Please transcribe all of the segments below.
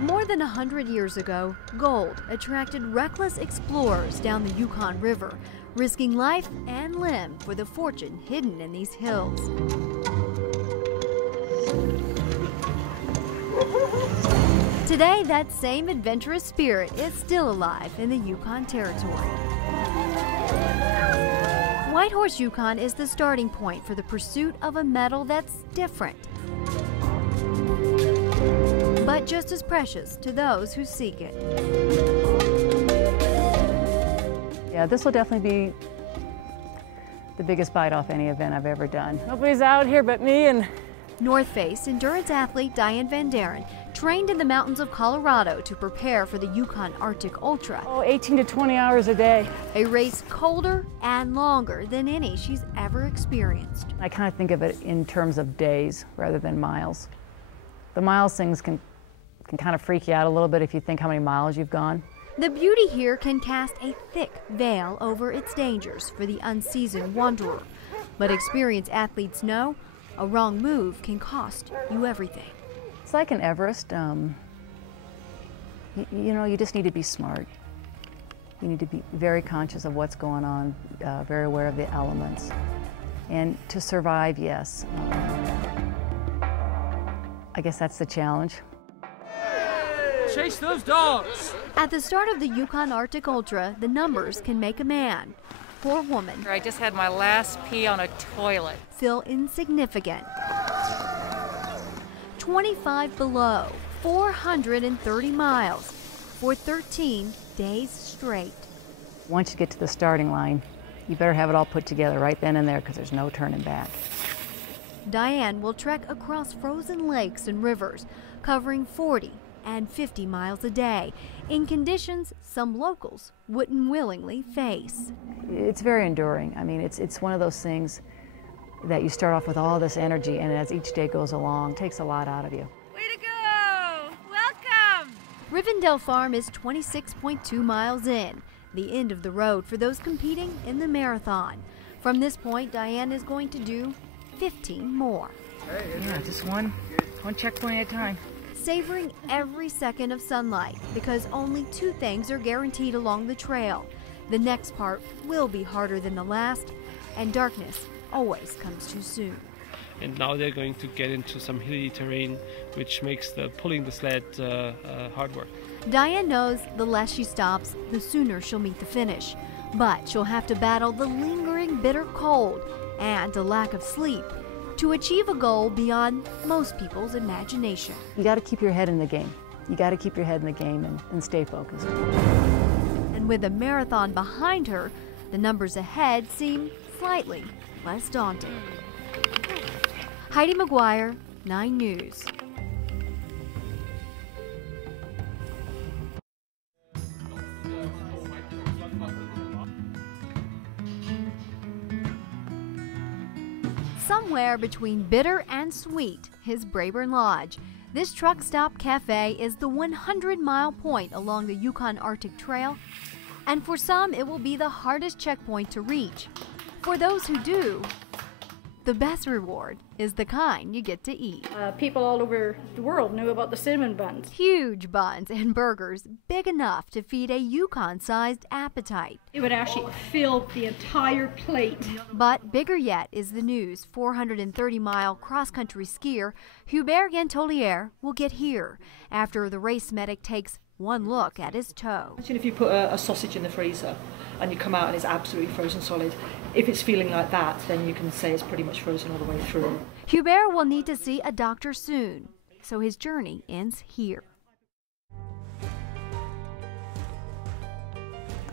More than 100 years ago, gold attracted reckless explorers down the Yukon River, risking life and limb for the fortune hidden in these hills. Today, that same adventurous spirit is still alive in the Yukon Territory. Whitehorse, Yukon is the starting point for the pursuit of a metal that's different, but just as precious to those who seek it. Yeah, this will definitely be the biggest bite off any event I've ever done. Nobody's out here but me and... North Face endurance athlete Diane Van Deren trained in the mountains of Colorado to prepare for the Yukon Arctic Ultra. 18 to 20 hours a day. A race colder and longer than any she's ever experienced. I kind of think of it in terms of days rather than miles. The miles things can kind of freak you out a little bit if you think how many miles you've gone. The beauty here can cast a thick veil over its dangers for the unseasoned wanderer. But experienced athletes know a wrong move can cost you everything. It's like an Everest. You know, you just need to be smart. You need to be very conscious of what's going on, very aware of the elements. And to survive, yes. I guess that's the challenge. Chase those dogs! At the start of the Yukon Arctic Ultra, the numbers can make a man or woman. I just had my last pee on a toilet. Feel insignificant. 25 below, 430 miles for 13 days straight. Once you get to the starting line, you better have it all put together right then and there because there's no turning back. Diane will trek across frozen lakes and rivers, covering 40 and 50 miles a day in conditions some locals wouldn't willingly face. It's very enduring. I mean, it's one of those things that you start off with all this energy, and as each day goes along, it takes a lot out of you. Way to go! Welcome! Rivendell Farm is 26.2 miles in, the end of the road for those competing in the marathon. From this point, Diane is going to do 15 more. Yeah, just one checkpoint at a time. Savoring every second of sunlight, because only two things are guaranteed along the trail. The next part will be harder than the last, and darkness always comes too soon. And now they're going to get into some hilly terrain, which makes pulling the sled hard work. Diane knows the less she stops, the sooner she'll meet the finish. But she'll have to battle the lingering bitter cold and a lack of sleep to achieve a goal beyond most people's imagination. You got to keep your head in the game. You got to keep your head in the game and stay focused. And with a marathon behind her, the numbers ahead seem slightly less daunting. Heidi McGuire, 9 News. Somewhere between bitter and sweet is Braeburn Lodge. This truck stop cafe is the 100-mile point along the Yukon Arctic Trail, and for some it will be the hardest checkpoint to reach. For those who do, the best reward is the kind you get to eat. People all over the world knew about the cinnamon buns. Huge buns and burgers big enough to feed a Yukon-sized appetite. It would actually fill the entire plate. But bigger yet is the news 430-mile cross-country skier Hubert Gantolier will get here after the race medic takes one look at his toe. Imagine if you put a sausage in the freezer and you come out and it's absolutely frozen solid. If it's feeling like that, then you can say it's pretty much frozen all the way through. Hubert will need to see a doctor soon, so his journey ends here.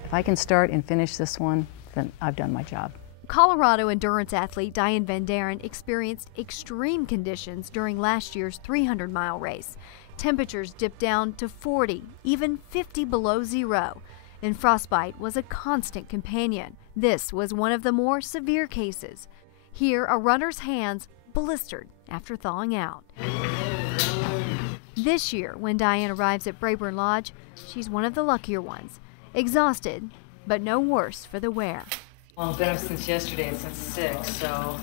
If I can start and finish this one, then I've done my job. Colorado endurance athlete Diane Van Deren experienced extreme conditions during last year's 300-mile race. Temperatures dipped down to 40, even 50 below zero, and frostbite was a constant companion. This was one of the more severe cases. Here, a runner's hands blistered after thawing out. This year, when Diane arrives at Braeburn Lodge, she's one of the luckier ones. Exhausted, but no worse for the wear. Well, I've been up since yesterday, since 6, so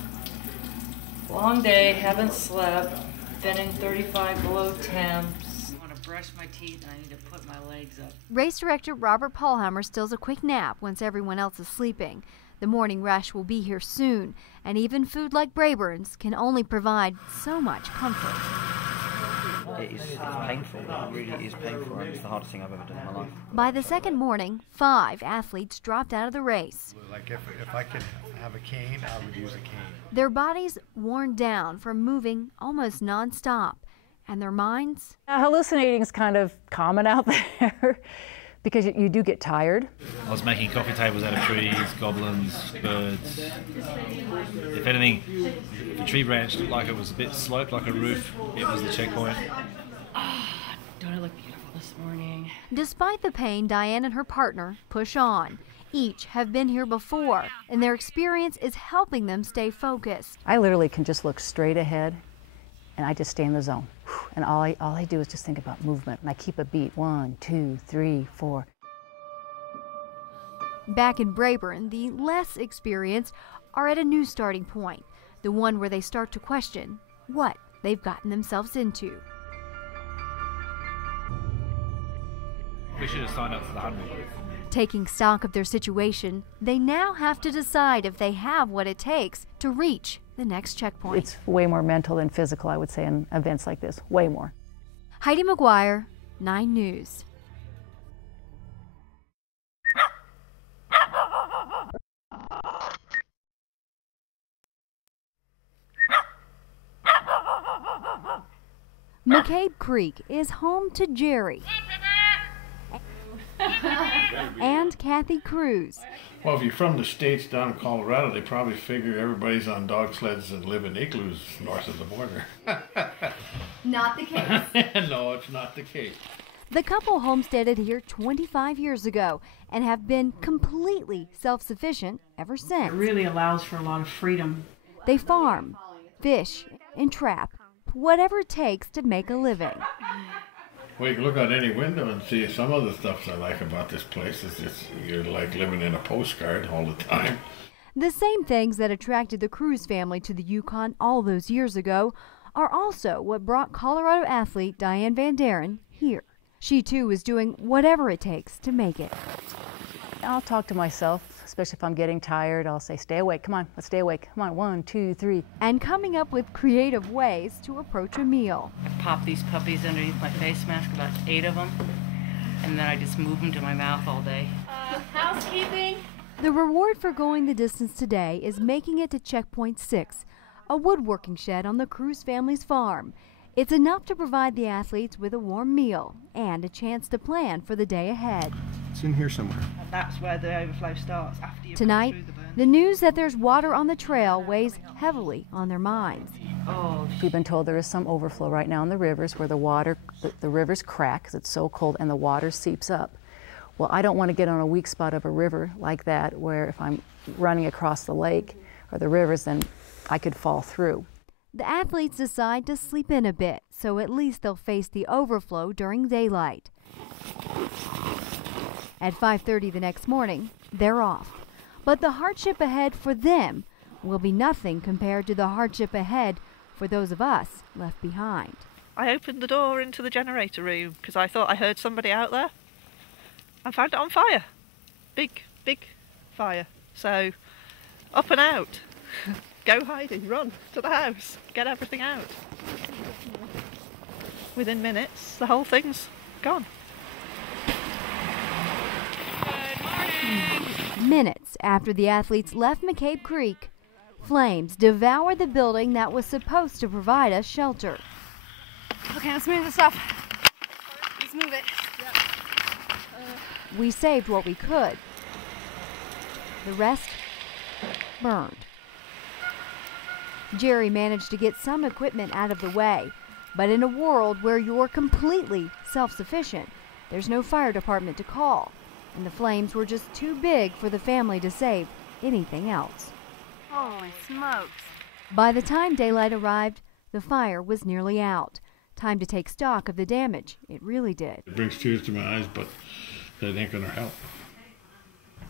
long day, haven't slept, been in 35 below temps. brush my teeth and I need to put my legs up. Race director Robert Paulheimer steals a quick nap once everyone else is sleeping. The morning rush will be here soon, and even food like Brayburn's can only provide so much comfort. It's painful. It really is painful. It's the hardest thing I've ever done in my life. By the second morning, 5 athletes dropped out of the race. Like if I could have a cane, I would use a cane. Their bodies worn down from moving almost nonstop, and their minds? Hallucinating is kind of common out there because you do get tired. I was making coffee tables out of trees, goblins, birds. If anything, if a tree branch looked like it was a bit sloped like a roof, it was the checkpoint. Don't I look beautiful this morning? Despite the pain, Diane and her partner push on. Each have been here before, and their experience is helping them stay focused. I literally can just look straight ahead, and I just stay in the zone. And all I do is just think about movement, and I keep a beat. 1, 2, 3, 4. Back in Brayburn, the less experienced are at a new starting point, the one where they start to question what they've gotten themselves into. We should have signed up for the 100. Taking stock of their situation, they now have to decide if they have what it takes to reach the next checkpoint. It's way more mental than physical, I would say, in events like this. Way more. Heidi McGuire, 9 News. McCabe Creek is home to Jerry and Kathy Cruz. Well, if you're from the States down in Colorado, they probably figure everybody's on dog sleds and live in igloos north of the border. Not the case. No, it's not the case. The couple homesteaded here 25 years ago and have been completely self-sufficient ever since. It really allows for a lot of freedom. They farm, fish, and trap, whatever it takes to make a living. Well, you can look out any window and see some of the stuff I like about this place. Is just you're like living in a postcard all the time. The same things that attracted the Cruz family to the Yukon all those years ago are also what brought Colorado athlete Diane Van Deren here. She too is doing whatever it takes to make it. I'll talk to myself, especially if I'm getting tired. I'll say, stay awake, come on, let's stay awake. Come on, 1, 2, 3. And coming up with creative ways to approach a meal. I pop these puppies underneath my face mask, about 8 of them, and then I just move them to my mouth all day. Housekeeping. The reward for going the distance today is making it to Checkpoint 6, a woodworking shed on the Cruz family's farm. It's enough to provide the athletes with a warm meal and a chance to plan for the day ahead. It's in here somewhere. And that's where the overflow starts, after you've Tonight, gone through the burn. the news that there's water on the trail weighs heavily on their minds. Oh, We've been told there is some overflow right now in the rivers where the rivers crack because it's so cold and the water seeps up. Well, I don't want to get on a weak spot of a river like that where if I'm running across the lake or the rivers, then I could fall through. The athletes decide to sleep in a bit, so at least they'll face the overflow during daylight. At 5:30 the next morning, they're off. But the hardship ahead for them will be nothing compared to the hardship ahead for those of us left behind. I opened the door into the generator room because I thought I heard somebody out there. I found it on fire. Big, big fire. So, up and out. Go Heidi, run to the house, get everything out. Within minutes, the whole thing's gone. Minutes after the athletes left McCabe Creek, flames devoured the building that was supposed to provide us shelter. Okay, let's move this up. Let's move it. We saved what we could. The rest burned. Jerry managed to get some equipment out of the way, but in a world where you're completely self-sufficient, there's no fire department to call, and the flames were just too big for the family to save anything else. Holy smokes. By the time daylight arrived, the fire was nearly out. Time to take stock of the damage. It really did. It brings tears to my eyes, but that ain't gonna help.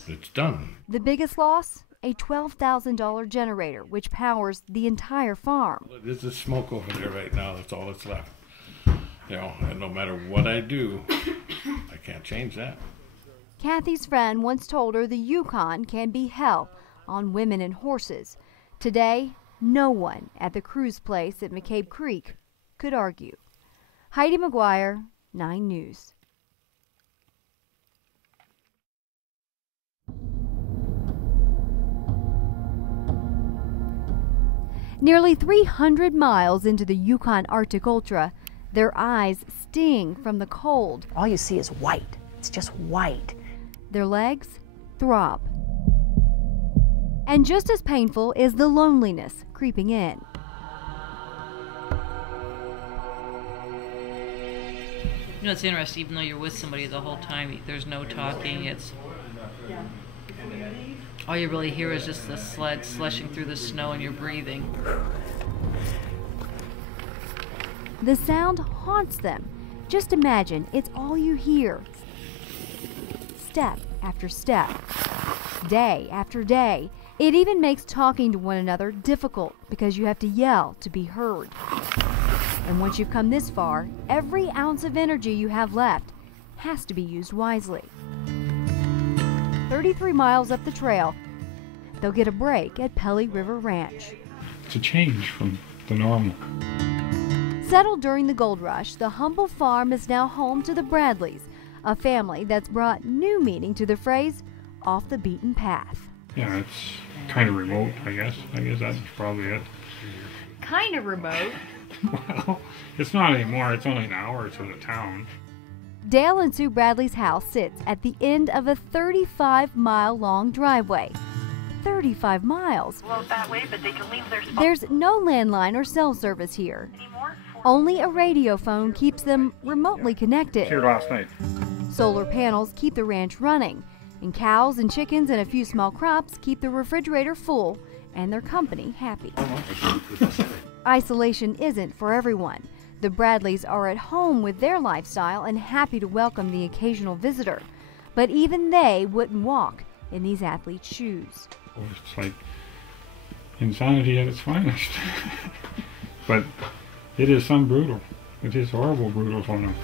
It's done. The biggest loss? A $12,000 generator, which powers the entire farm. There's just smoke over there right now. That's all that's left. You know, and no matter what I do, I can't change that. Kathy's friend once told her the Yukon can be hell on women and horses. Today, no one at the cruise place at McCabe Creek could argue. Heidi McGuire, 9 News. Nearly 300 miles into the Yukon Arctic Ultra, their eyes sting from the cold. All you see is white. It's just white. Their legs throb. And just as painful is the loneliness creeping in. You know, it's interesting, even though you're with somebody the whole time, there's no talking. It's all you really hear is just the sled slushing through the snow and you're breathing. The sound haunts them. Just imagine it's all you hear. Step after step, day after day. It even makes talking to one another difficult because you have to yell to be heard. And once you've come this far, every ounce of energy you have left has to be used wisely. 33 miles up the trail, they'll get a break at Pelly River Ranch. It's a change from the normal. Settled during the gold rush, the humble farm is now home to the Bradleys, a family that's brought new meaning to the phrase, off the beaten path. Yeah, it's kind of remote, I guess. I guess that's probably it. Kind of remote? Well, it's not anymore. It's only an hour to the town. Dale and Sue Bradley's house sits at the end of a 35-mile-long driveway. 35 miles. Well, that way, but they can leave their spot. There's no landline or cell service here. Only a radio phone keeps them remotely connected. Here last night. Solar panels keep the ranch running, and cows and chickens and a few small crops keep the refrigerator full and their company happy. Isolation isn't for everyone. The Bradleys are at home with their lifestyle and happy to welcome the occasional visitor. But even they wouldn't walk in these athletes' shoes. It's like insanity at its finest. But it is some brutal. It is horrible brutal for them.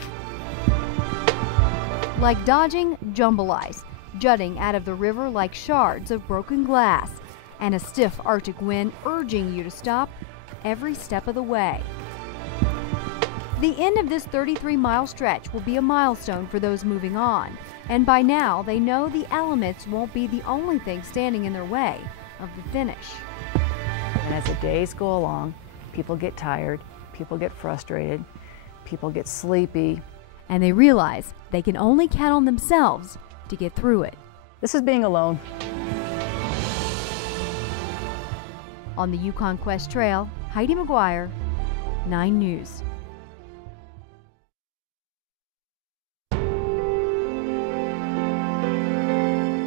Like dodging jumble ice, jutting out of the river like shards of broken glass, and a stiff Arctic wind urging you to stop every step of the way. The end of this 33-mile stretch will be a milestone for those moving on, and by now they know the elements won't be the only thing standing in their way of the finish. And as the days go along, people get tired, people get frustrated, people get sleepy. And they realize they can only count on themselves to get through it. This is being alone. On the Yukon Quest Trail, Heidi McGuire, 9 News.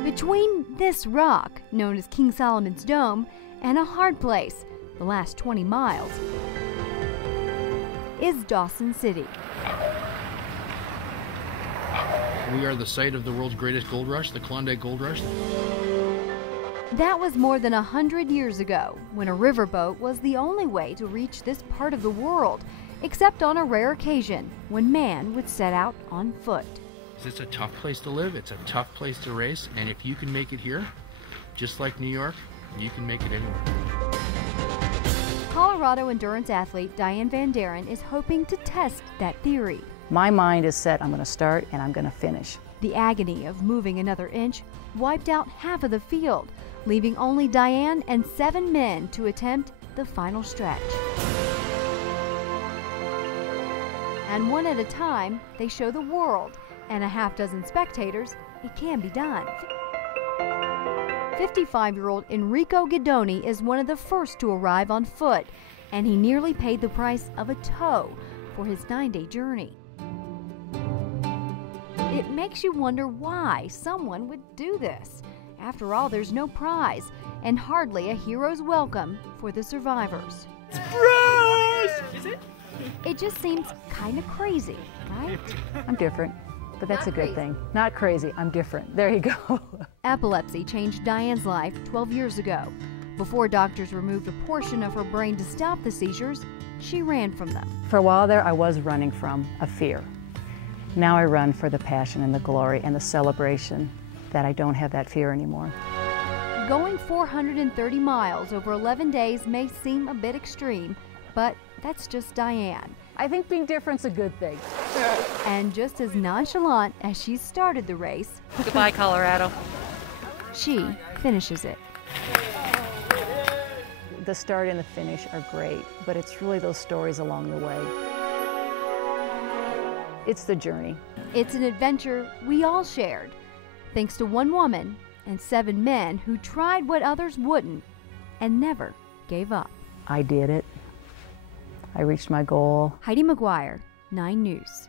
Between this rock, known as King Solomon's Dome, and a hard place, the last 20 miles, is Dawson City. We are the site of the world's greatest gold rush, the Klondike Gold Rush. That was more than 100 years ago, when a riverboat was the only way to reach this part of the world, except on a rare occasion, when man would set out on foot. It's a tough place to live, it's a tough place to race, and if you can make it here, just like New York, you can make it anywhere. Colorado endurance athlete Diane Van Deren is hoping to test that theory. My mind is set, I'm going to start and I'm going to finish. The agony of moving another inch wiped out half of the field, leaving only Diane and 7 men to attempt the final stretch. And one at a time, they show the world and a half-dozen spectators it can be done. 55-year-old Enrico Guidoni is one of the first to arrive on foot, and he nearly paid the price of a toe for his 9-day journey. It makes you wonder why someone would do this. After all, there's no prize and hardly a hero's welcome for the survivors. Surprise! Is it? It just seems kind of crazy, right? I'm different, but that's a good thing. Not crazy, I'm different. There you go. Epilepsy changed Diane's life 12 years ago. Before doctors removed a portion of her brain to stop the seizures, she ran from them. For a while there, I was running from a fear. Now I run for the passion and the glory and the celebration that I don't have that fear anymore. Going 430 miles over 11 days may seem a bit extreme, but that's just Diane. I think being different's a good thing. And just as nonchalant as she started the race, Goodbye, Colorado. she finishes it. The start and the finish are great, but it's really those stories along the way. It's the journey. It's an adventure we all shared, thanks to one woman and 7 men who tried what others wouldn't and never gave up. I did it. I reached my goal. Heidi McGuire, 9 News.